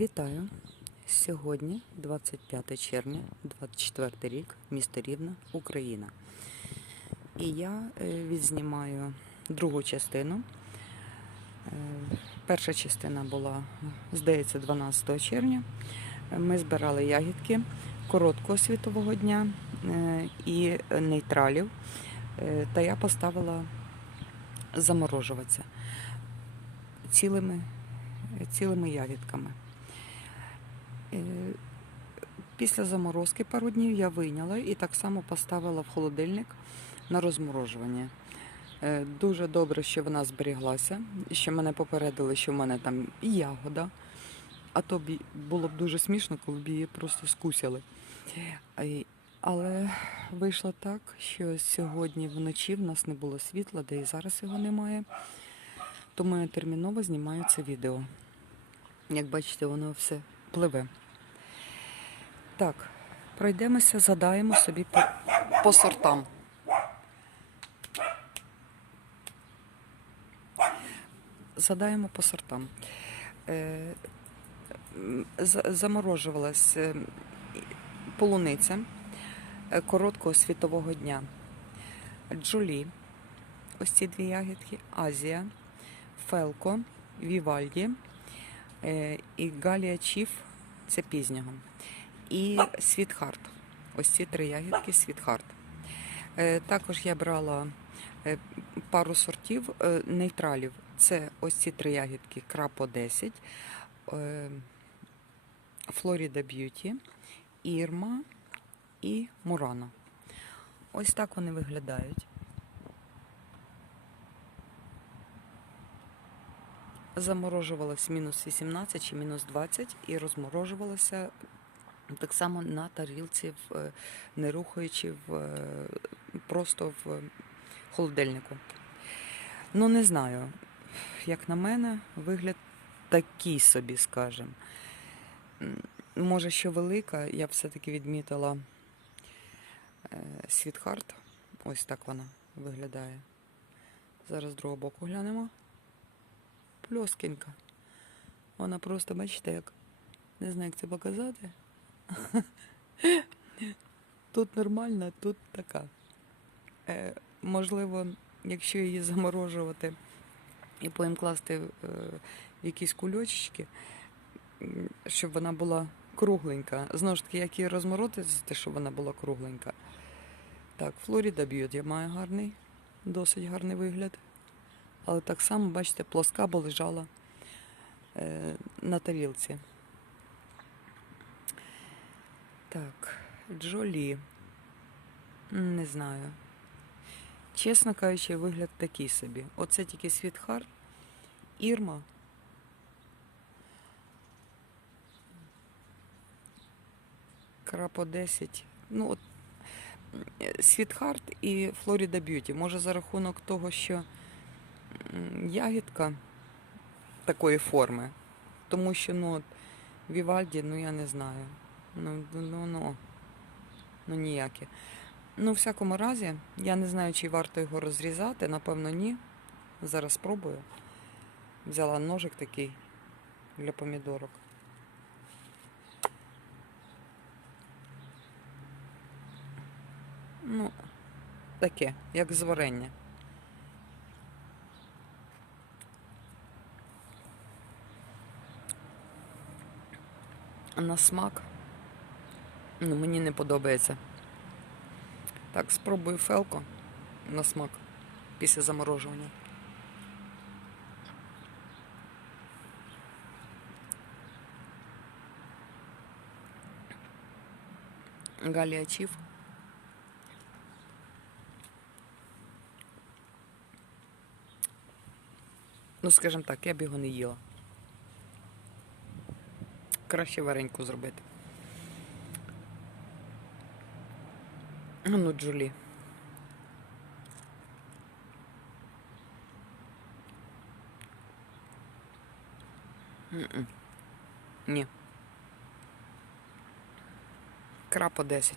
Вітаю! Сьогодні 25 червня, 24 рік, місто Рівне, Україна. І я е, відзнімаю другу частину. Е, Перша частина була, здається, 12 червня. Ми збирали ягідки короткого світового дня е, і нейтралів. Та я поставила заморожуватися цілими, цілими ягідками. Е, Після заморозки пару днів я вийняла і так само поставила в холодильник на розморожування. Е, Дуже добре, що вона зберіглася, що мене попередили, що в мене там ягода. А то було б дуже смішно, коли б її просто скусили. Але вийшло так, що сьогодні вночі в нас не було світла, де і зараз його немає. Тому я терміново знімаю це відео. Як бачите, воно все пливе. Так, пройдемося, задаємо собі по, по сортам. Задаємо по сортам. Е, заморожувалась е, полуниця е, короткого світового дня. Джолі, ось ці дві ягідки, Азія, Фелко, Вівальді і Галія Чіф це пізнього. І Світхарт. Ось ці три ягідки Світхарт. Е, Також я брала е, пару сортів е, нейтралів. Це ось ці три ягідки Крапо 10, е, Флоріда Б'юті, Ірма і Мурана. Ось так вони виглядають. Заморожувалась мінус 18 чи мінус 20 і розморожувалася так само на тарілці, е, не рухаючи в, е, просто в холодильнику. Ну, не знаю. Як на мене, вигляд такий собі, скажем. Може, що велика, я б все-таки відмітила Світхарт. Ось так вона виглядає. Зараз з другого боку глянемо. Пльоскінька. Вона просто, бачите, як не знаю, як це показати. Тут нормальна, тут така. Е, можливо, якщо її заморожувати і потім класти е, в якісь кульочки, щоб вона була кругленька. Знову ж таки, як її розморозити, щоб вона була кругленька. Так, Флоріда Б'юті має гарний, досить гарний вигляд. Але так само, бачите, плоска, бо лежала е, на тарілці. Так, Джолі. Не знаю. Чесно кажучи, вигляд такий собі. Оце тільки Світхар, Ірма. Крапо 10. Ну, от е, Світхарт і Флоріда Б'юті. Може за рахунок того, що ягідка такої форми. Тому що ну, от, Вівальді, ну я не знаю. Ну, ну, ну, ну ніяке. Ну, в всякому разі, я не знаю, чи варто його розрізати, напевно, ні. Зараз спробую. Взяла ножик такий для помідорок. Ну, таке, як з На смак. Ну, мені не подобається. Так, спробую фелко на смак після заморожування. Галія Чіф. Ну, скажімо так, я б його не їла. Краще вареньку зробити. Ну, Джулі. Ні. Крапо 10.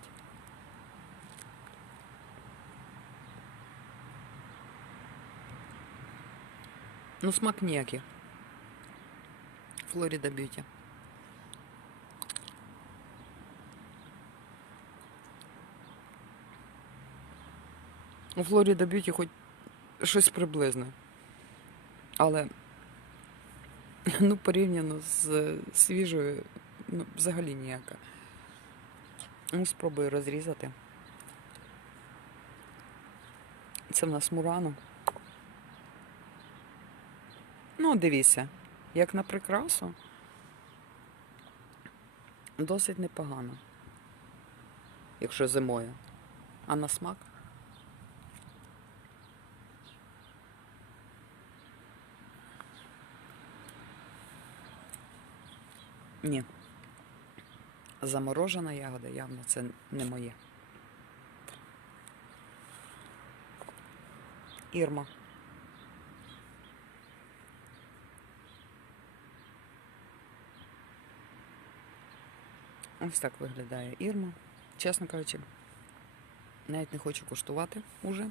Ну, смак ніякий. Флорида Б'юті. У Флоріда Б'юті хоч щось приблизне. Але ну, порівняно з свіжою, ну, взагалі ніяка. Ну, спробую розрізати. Це в нас Мурано. Ну, дивіться, як на прикрасу, досить непогано, якщо зимою. А на смак? Ні. Заморожена ягода явно це не моє. Ірма. Ось так виглядає ірма. Чесно кажучи, навіть не хочу куштувати уже.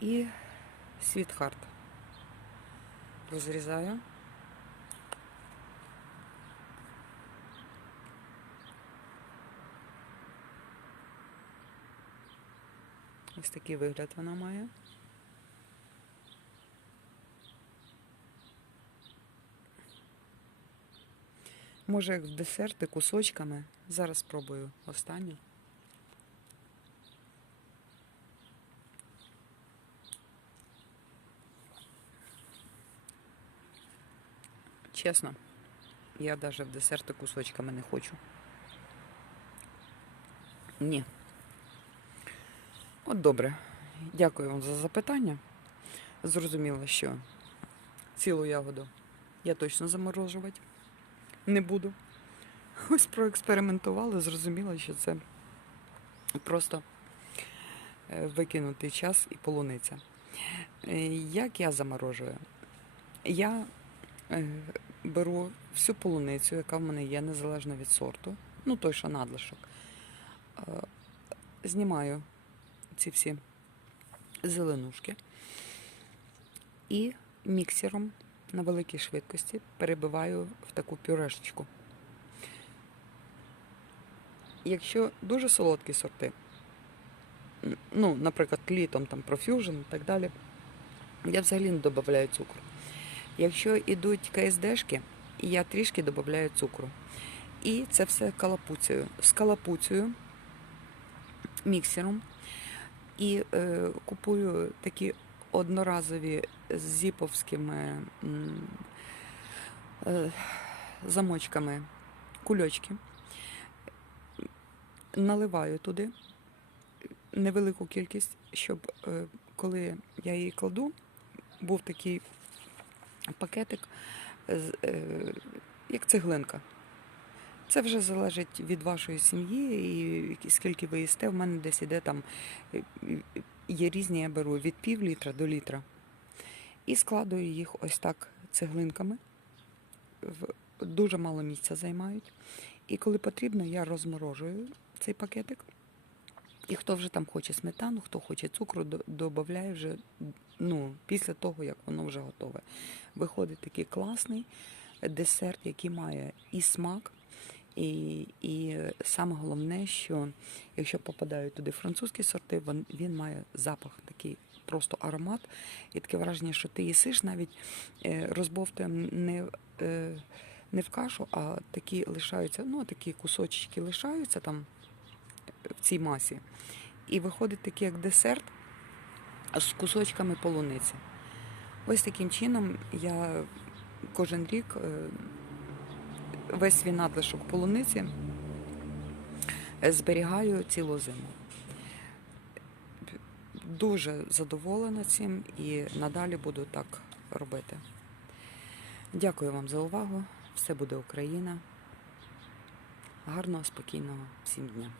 І світхарт. Розрізаю. Ось такий вигляд вона має. Може, як в десерти кусочками. Зараз спробую останню. Чесно, я навіть в десерти кусочками не хочу. Ні. От добре. Дякую вам за запитання. Зрозуміло, що цілу ягоду я точно заморожувати не буду. Ось проекспериментували, зрозуміло, що це просто е, викинутий час і полуниця. Е, Як я заморожую? Я е, беру всю полуницю, яка в мене є, незалежно від сорту, ну той, що надлишок. Знімаю ці всі зеленушки і міксером на великій швидкості перебиваю в таку пюрешечку. Якщо дуже солодкі сорти, ну, наприклад, літом там Profusion і так далі, я взагалі не додаю цукру. Якщо йдуть КСДшки, я трішки додаю цукру. І це все калапуцею. З калапуцею, міксером. І е, купую такі одноразові з зіповськими е, замочками кульочки. Наливаю туди невелику кількість, щоб е, коли я її кладу, був такий пакетик, е, як цеглинка. Це вже залежить від вашої сім'ї і скільки ви їсте. В мене десь іде там е, є різні, я беру від пів літра до літра. І складую їх ось так цеглинками. Дуже мало місця займають. І коли потрібно, я розморожую цей пакетик. І хто вже там хоче сметану, хто хоче цукру, до- додає вже ну, після того, як воно вже готове. Виходить такий класний десерт, який має і смак, і, і саме головне, що якщо попадають туди французькі сорти, він, він має запах такий просто аромат. І таке враження, що ти їсиш навіть е, розбовтуєм не, е, не в кашу, а такі лишаються, ну такі кусочки лишаються там в цій масі. І виходить такий як десерт з кусочками полуниці. Ось таким чином я кожен рік е, весь свій надлишок полуниці е, зберігаю цілу зиму. Дуже задоволена цим і надалі буду так робити. Дякую вам за увагу. Все буде Україна. Гарного, спокійного всім дня.